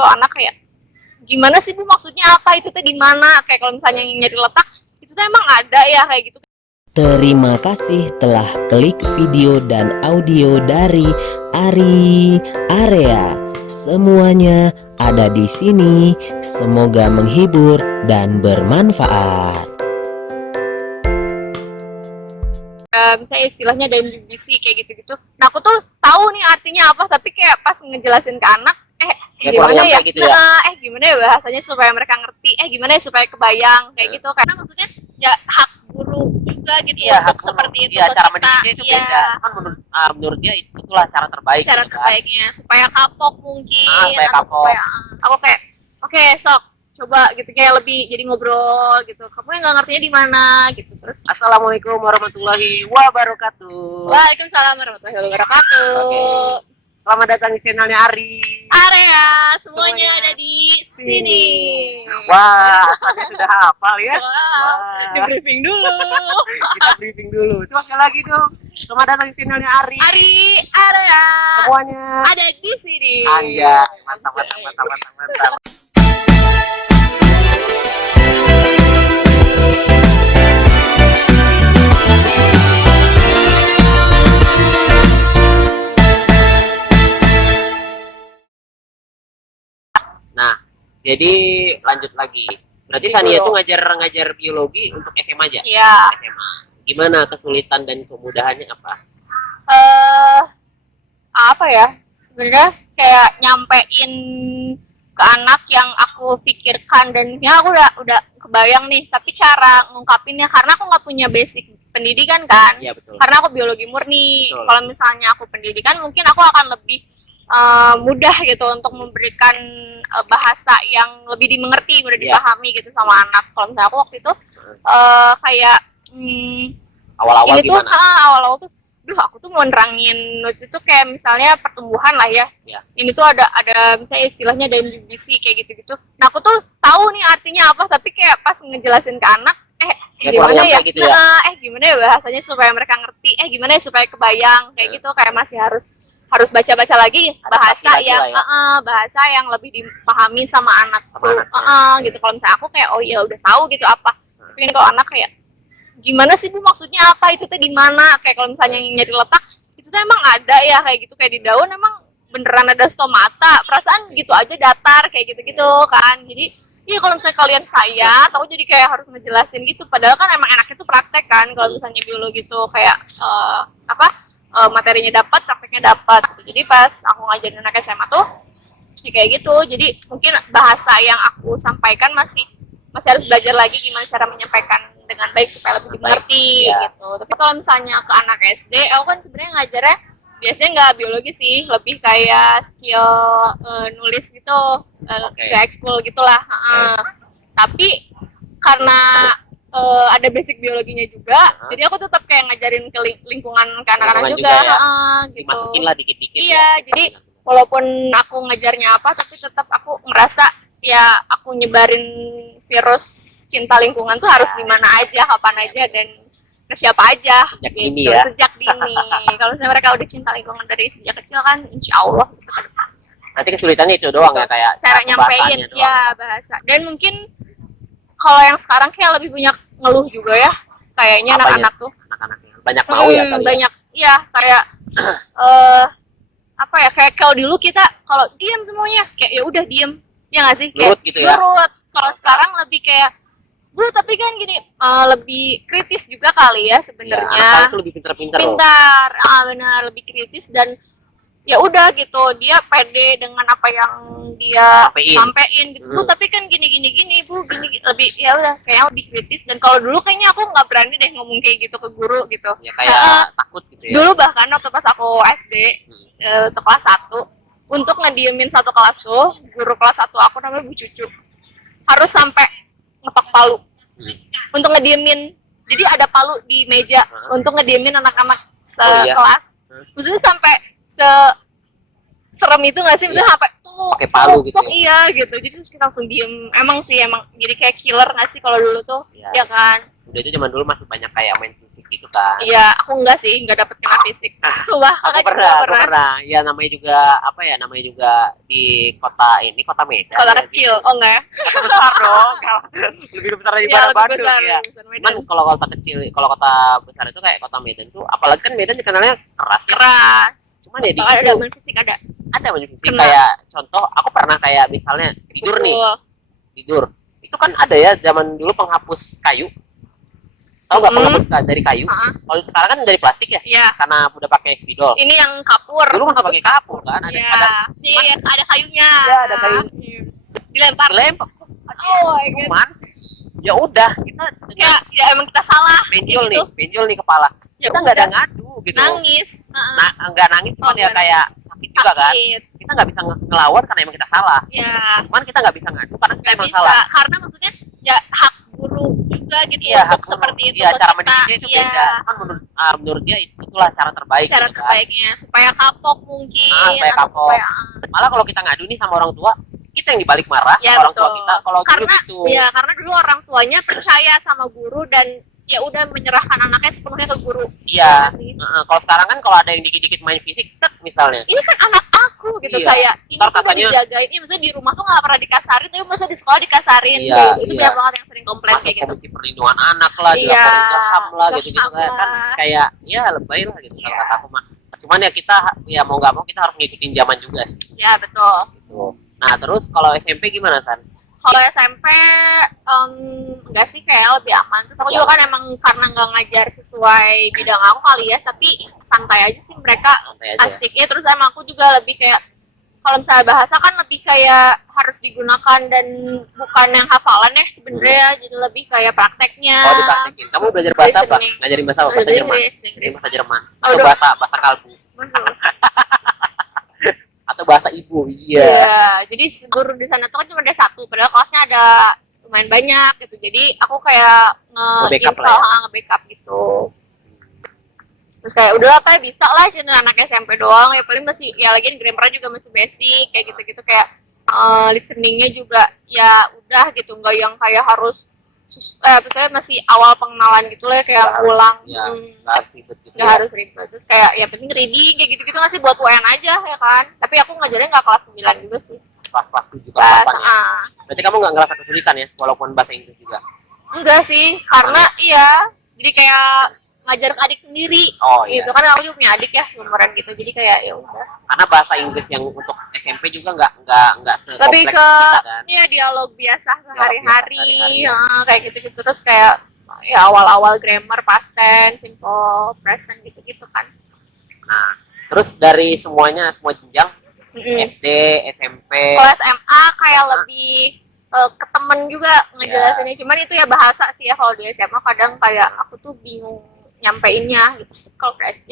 tuh anak kayak gimana sih Bu, maksudnya apa itu teh, di mana, kayak kalau misalnya yang nyari letak itu tuh emang ada ya kayak gitu. Terima kasih telah klik video dan audio dari Ari Area. Semuanya ada di sini. Semoga menghibur dan bermanfaat. Misalnya istilahnya dan UBC kayak gitu-gitu. Nah aku tuh tahu nih artinya apa, tapi kayak pas ngejelasin ke anak, gimana ya, gitu ya? Gimana ya bahasanya supaya mereka ngerti, gimana ya supaya kebayang kayak gitu. Karena maksudnya ya hak guru juga gitu Iya, untuk hak guru. seperti itu. Iya, cara kita. mendidiknya itu beda. Cuman menurut dia itulah cara terbaik. Cara gitu kan. terbaiknya supaya kapok mungkin, supaya atau kapok. supaya aku kayak oke, sok coba gitu, kayak lebih jadi ngobrol gitu. Kamu yang nggak ngertinya di mana gitu. Terus Assalamualaikum warahmatullahi wabarakatuh. Waalaikumsalam warahmatullahi wabarakatuh. Oke. Selamat datang di channelnya Ari. Area semuanya ada di sini. Wah, saya sudah hafal ya. Wow, di briefing dulu. Kita briefing dulu. Coba sekali lagi dong. Selamat datang di channelnya Ari. Area Semuanya ada di sini. Anjay, mantap. Nah, jadi lanjut lagi. Berarti Sania tuh ngajar biologi untuk SMA aja? Iya. SMA. Gimana kesulitan dan kemudahannya apa? Apa ya? Sebenarnya kayak nyampein ke anak yang aku pikirkan, dan ya aku udah kebayang nih, tapi cara ngungkapinnya karena aku nggak punya basic pendidikan kan. Iya, betul. Karena aku biologi murni. Betul. Kalau misalnya aku pendidikan mungkin aku akan lebih mudah gitu untuk memberikan bahasa yang lebih dimengerti, mudah dipahami gitu sama anak. Kalau misalnya aku waktu itu kayak awal-awal ini gimana? Tuh awal-awal tuh, aku tuh mau nerangin notes itu kayak misalnya pertumbuhan lah ya. Ini tuh ada misalnya istilahnya dan UBC kayak gitu-gitu. Nah aku tuh tahu nih artinya apa, tapi kayak pas ngejelasin ke anak, gimana ya, gitu ya? Gimana ya bahasanya supaya mereka ngerti, gimana ya supaya kebayang kayak gitu. Kayak masih harus baca-baca lagi bahasa yang bahasa yang lebih dipahami sama anak. Gitu. Kalau misalnya aku kayak oh ya udah tahu gitu apa. Tapi kalau anak kayak gimana sih Bu, maksudnya apa itu teh, di mana, kayak kalau misalnya yang nyari letak itu tuh emang ada ya kayak gitu, kayak di daun emang beneran ada stomata, perasaan gitu aja datar kayak gitu-gitu kan. Jadi iya kalau misalnya kalian saya tahu jadi kayak harus ngejelasin gitu, padahal kan emang enaknya tuh praktek kan. Kalau misalnya biologi tuh kayak materinya dapat, prakteknya dapat gitu. Jadi pas aku ngajarin anak SMA tuh ya kayak gitu. Jadi mungkin bahasa yang aku sampaikan masih harus belajar lagi gimana cara menyampaikan dengan baik supaya lebih dimengerti gitu. Tapi kalau misalnya ke anak SD, aku kan sebenarnya ngajarnya di SD nggak biologi sih, lebih kayak skill nulis gitu, kayak ekskul gitulah. Tapi karena ada basic biologinya juga, jadi aku tetap kayak ngajarin ke lingkungan ke anak-anak juga ya? Gitu. Dimasukin lah dikit-dikit. Iya, jadi walaupun aku ngajarnya apa, tapi tetap aku ngerasa ya aku nyebarin virus cinta lingkungan tuh harus di mana aja, kapan aja, dan ke siapa aja sejak gitu, dini ya? sejak dini. Kalau misalnya mereka udah cinta lingkungan dari sejak kecil kan insya Allah gitu ke depan. Nanti kesulitannya itu doang ya, kayak cara nyampein ya bahasa. Dan mungkin kalau yang sekarang kayak lebih banyak ngeluh juga ya kayaknya anak-anak tuh. Anak-anaknya banyak mau ya kali banyak ya kayak apa ya, kayak kalau dulu kita kalau diam semuanya kayak ya udah diem ya nggak sih, kayak nurut gitu ya. Kalau sekarang lebih kayak Bu, tapi kan gini, lebih kritis juga kali ya sebenarnya. Anak-anak tuh lebih pintar-pintar. Benar, lebih kritis, dan ya udah gitu, dia pede dengan apa yang dia sampein gitu. Bu, tapi kan gini Bu, gini lebih ya udah kayak lebih kritis. Dan kalau dulu kayaknya aku nggak berani deh ngomong kayak gitu ke guru gitu. Ya kayak takut gitu ya. Dulu bahkan waktu pas aku SD untuk kelas 1, untuk ngediemin satu kelas tuh, guru kelas 1 aku namanya Bu Cucu, harus sampai ngetok palu untuk ngediemin. Jadi ada palu di meja untuk ngediemin anak-anak sekelas. Maksudnya sampai serem itu nggak sih, misalnya sampai pakai palu gitu ya? Iya gitu, jadi terus kita langsung diem. Emang sih, emang jadi kayak killer nggak sih kalau dulu tuh, ya kan. Udah itu zaman dulu masih banyak kayak main fisik gitu kan. Iya, aku enggak sih, enggak dapet kena fisik. Sumpah, Aku kakak juga pernah. Ya namanya juga apa ya? Namanya juga di kota ini, kota Medan. Kota ya, kecil, oh enggak? kota besar dong. Lebih besar dari Iya, lebih Bandung besar, ya. lebih besar Medan. Cuman kalau kota kecil, kalau kota besar itu kayak kota Medan tuh, apalagi kan Medan dikenalnya keras ya. Keras. Cuman ya di Kalau ada itu main fisik ada. ada banyak fisik. Kena. Kayak contoh, aku pernah kayak misalnya tidur nih, Betul. tidur. Itu kan ada ya zaman dulu penghapus kayu. Tahu nggak penghapus dari kayu? Kalau sekarang kan dari plastik ya, Iya. karena udah pakai spidol. Ini yang kapur. Dulu masih pakai Hapus kapur kan, ada Iya. Iya, ada kayunya. Iya, ada kayu. Dilempar. dilempar. Oh my god. Cuman ya udah kita Ya, ya emang kita salah. benjol Gitu. nih kepala. Ya Kita nggak ada udah. ngadu gitu. Nangis. Nah, nggak nangis cuman Oh, ya nggak kayak sakit juga kan. Sakit. Kita nggak bisa ngelawan karena emang kita salah. Ya, Cuman kita nggak bisa ngadu karena kita nggak emang bisa. salah. Karena maksudnya ya hak guru juga gitu Iya, untuk hak guru. seperti itu. Iya, ke cara kita. mendidiknya itu Iya. beda. Cuman menurut dia itulah cara terbaik. Cara gitu kan. terbaiknya supaya kapok mungkin Supaya atau kapok. supaya Malah kalau kita ngadu nih sama orang tua, kita yang dibalik marah Ya, sama orang tua betul. kita. Kalau dulu karena gitu. ya karena dulu orang tuanya percaya sama guru dan ya udah menyerahkan anaknya sepenuhnya ke guru. Iya. Ya sih? Kalau sekarang kan kalau ada yang dikit-dikit main fisik, tek misalnya. Ini kan anak aku gitu Iya. kayak ini Ntar tuh udah katanya- dijagain. Ini maksudnya di rumah tuh nggak pernah dikasarin, tapi masa di sekolah dikasarin. Iya, Kayak itu iya. banyak banget yang sering komplain Masuk kayak gitu. komisi perlindungan anak lah, Iya, dilaporin ke HAM lah, gitu-gitu ke HAM kan lah. kayak ya lebay lah gitu kalau Iya. kata aku mah. Cuman ya kita ya mau nggak mau kita harus ngikutin zaman juga sih. Ya betul. Gitu. Nah terus kalau SMP gimana San? Kalau SMP enggak sih, kayak lebih aman. Terus aku Ya. juga kan emang karena nggak ngajar sesuai bidang aku kali ya, tapi santai aja sih mereka. Santai aja. Asiknya. Terus emang aku juga lebih kayak kalau misalnya bahasa kan lebih kayak harus digunakan dan bukan yang hafalan ya sebenarnya, jadi lebih kayak prakteknya. Oh dipraktekin. Kamu belajar bahasa apa? Listening. Ngajarin bahasa apa? Bahasa Belajar Jerman. Inggris. Jadi bahasa Jerman. Atau Aduh. bahasa kalbu. Atau bahasa ibu. Iya. Iya, jadi guru di sana tuh kan cuma ada satu, padahal kelasnya ada lumayan banyak gitu. Jadi aku kayak Nge-backup nge-info, lah ya. nge-backup gitu. Terus kayak udah apa ya, bisa lah sih anak SMP doang, ya paling masih ya lagi grammar juga masih basic kayak gitu-gitu, kayak listeningnya juga ya udah gitu, nggak yang kayak harus percaya masih awal pengenalan gitu lah, kayak Ya, ulang. ya. Nggak harus ribet gitu. Nggak harus ribet. Terus kayak ya penting reading kayak gitu-gitu nggak sih, buat UN aja ya kan. Tapi aku ngajarnya nggak kelas 9 juga sih. Kelas-kelas 7 Kelas kelas 8 ya. Berarti kamu nggak ngerasa kesulitan ya walaupun bahasa Inggris juga. enggak sih, karena iya jadi kayak ngajar ke adik sendiri. Oh iya. Gitu kan aku juga punya adik ya, umuran gitu. Jadi kayak ya udah. Karena bahasa Inggris yang untuk SMP juga nggak Lebih sekompleks ke kita kan. ya dialog biasa sehari-hari, sehari-hari. kayak gitu-gitu. Terus kayak ya awal-awal grammar, past tense, simple present gitu-gitu kan. Nah, terus dari semuanya semua jenjang SD, SMP, Kalau SMA kayak lebih ke temen juga ngejelasinnya. Cuman itu ya bahasa sih ya, kalau di SMA kadang kayak aku tuh bingung nyampeinnya gitu. Kalau ke SD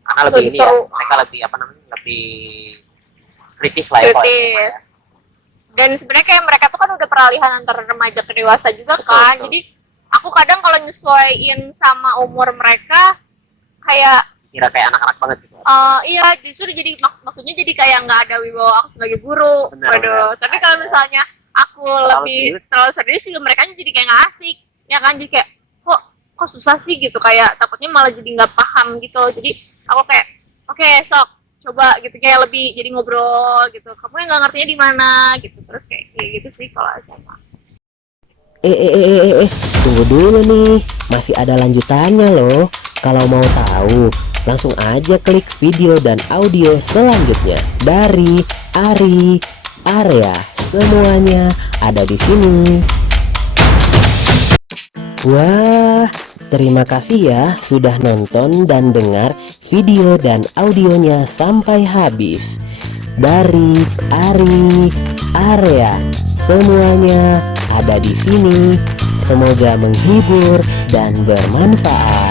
karena lebih lebih ini ya, seru. mereka lebih apa namanya, lebih kritis lah ya. kalau SMA ya. kritis. Dan sebenarnya kayak mereka tuh kan udah peralihan antara remaja ke dewasa juga Betul, kan. betul. Jadi aku kadang kalau nyesuaiin sama umur mereka kayak Kira kayak anak-anak banget gitu. iya justru jadi maksudnya jadi kayak nggak ada wibawa aku sebagai guru. Benar, Waduh. benar. Tapi kalau Ada. misalnya aku lebih serius. terlalu serius juga mereka jadi kayak nggak asik. Ya kan, jadi kayak kok susah sih gitu, kayak takutnya malah jadi nggak paham gitu. Jadi aku kayak oke, sok coba gitu, kayak lebih jadi ngobrol gitu. Kamu yang nggak ngertinya di mana gitu. Terus kayak gitu sih kalau SMA. Tunggu dulu nih, masih ada lanjutannya loh. Kalau mau tahu, langsung aja klik video dan audio selanjutnya dari Ari Area. Semuanya ada di sini. Wah, terima kasih ya sudah nonton dan dengar video dan audionya sampai habis. Dari Ari Area, semuanya ada di sini. Semoga menghibur dan bermanfaat.